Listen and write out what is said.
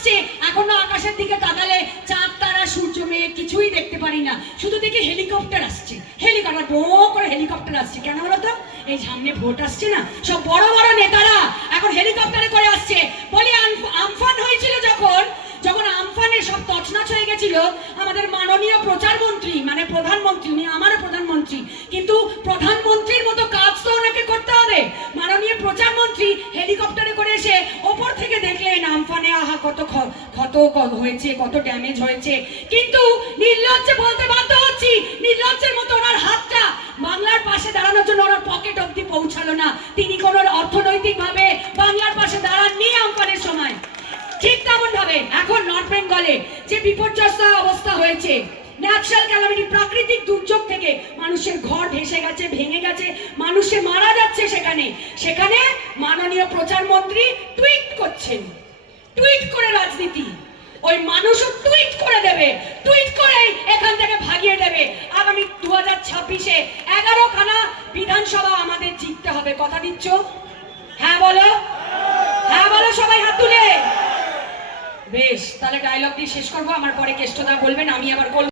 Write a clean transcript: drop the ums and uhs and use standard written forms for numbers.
আসছে, এখনো আকাশের দিকে তাকালে চাঁদ তারা সূর্য মেয়ে কিছুই দেখতে পারি না, শুধু দেখি হেলিকপ্টার আসছে, হেলিকপ্টার বো করে হেলিকপ্টার আসছে। কেন বলো তো? এই সামনে ভোট আসছে না, সব বড় বড় নেতারা এখন হেলিকপ্টারে করে আসছে। বলি আমফান হয়েছিল যখন, যখন আমফানে সব তছনছ হয়ে গেছিল, আমাদের মাননীয় প্রচারমন্ত্রী মানে প্রধানমন্ত্রী, উনি আমারও প্রধানমন্ত্রী, কিন্তু প্রধানমন্ত্রীর মতো কাজ তো ওনাকে করতে হবে। মাননীয় প্রচারমন্ত্রী হেলিকপ্টারে করে এসে ওপর থেকে দেখলেন আমফানে আহা কত ক্ষত হয়েছে, কত ড্যামেজ হয়েছে, কিন্তু নির্লজ্জে বলতে বাধ্য হচ্ছি, নির্লজ্জের মতো ওনার হাতটা বাংলার পাশে দাঁড়ানোর জন্য ওনার পকেট অব্দি পৌঁছালো না। তিনি কোন অর্থনৈতিক ভাবে বাংলার পাশে দাঁড়াননি আমফানের সময়। ঠিক তেমন ভাবে এখন নর্থ বেঙ্গলে যে বিপর্যস্ত অবস্থা হয়েছে, ন্যাচারাল ক্যালামিটি, প্রাকৃতিক দুর্যোগ থেকে মানুষের ঘর ভেসে গেছে, ভেঙে গেছে, মানুষে মারা যাচ্ছে, সেখানে মাননীয় প্রচারমন্ত্রী টুইট করছেন, টুইট করে রাজনীতি। ওই মানুষও টুইট করে দেবে, টুইট করে এখান থেকে ভাগিয়ে দেবে। আগামী 2026-এ 11খানা বিধানসভা আমাদের জিততে হবে, কথা দিচ্ছ? হ্যাঁ বলো, হ্যাঁ বলো, সবাই হাত তুলে। বেশ, তাহলে ডায়লগ দিয়ে শেষ করবো, আমার পরে কেষ্টদা বলবেন, আমি আবার বলবো।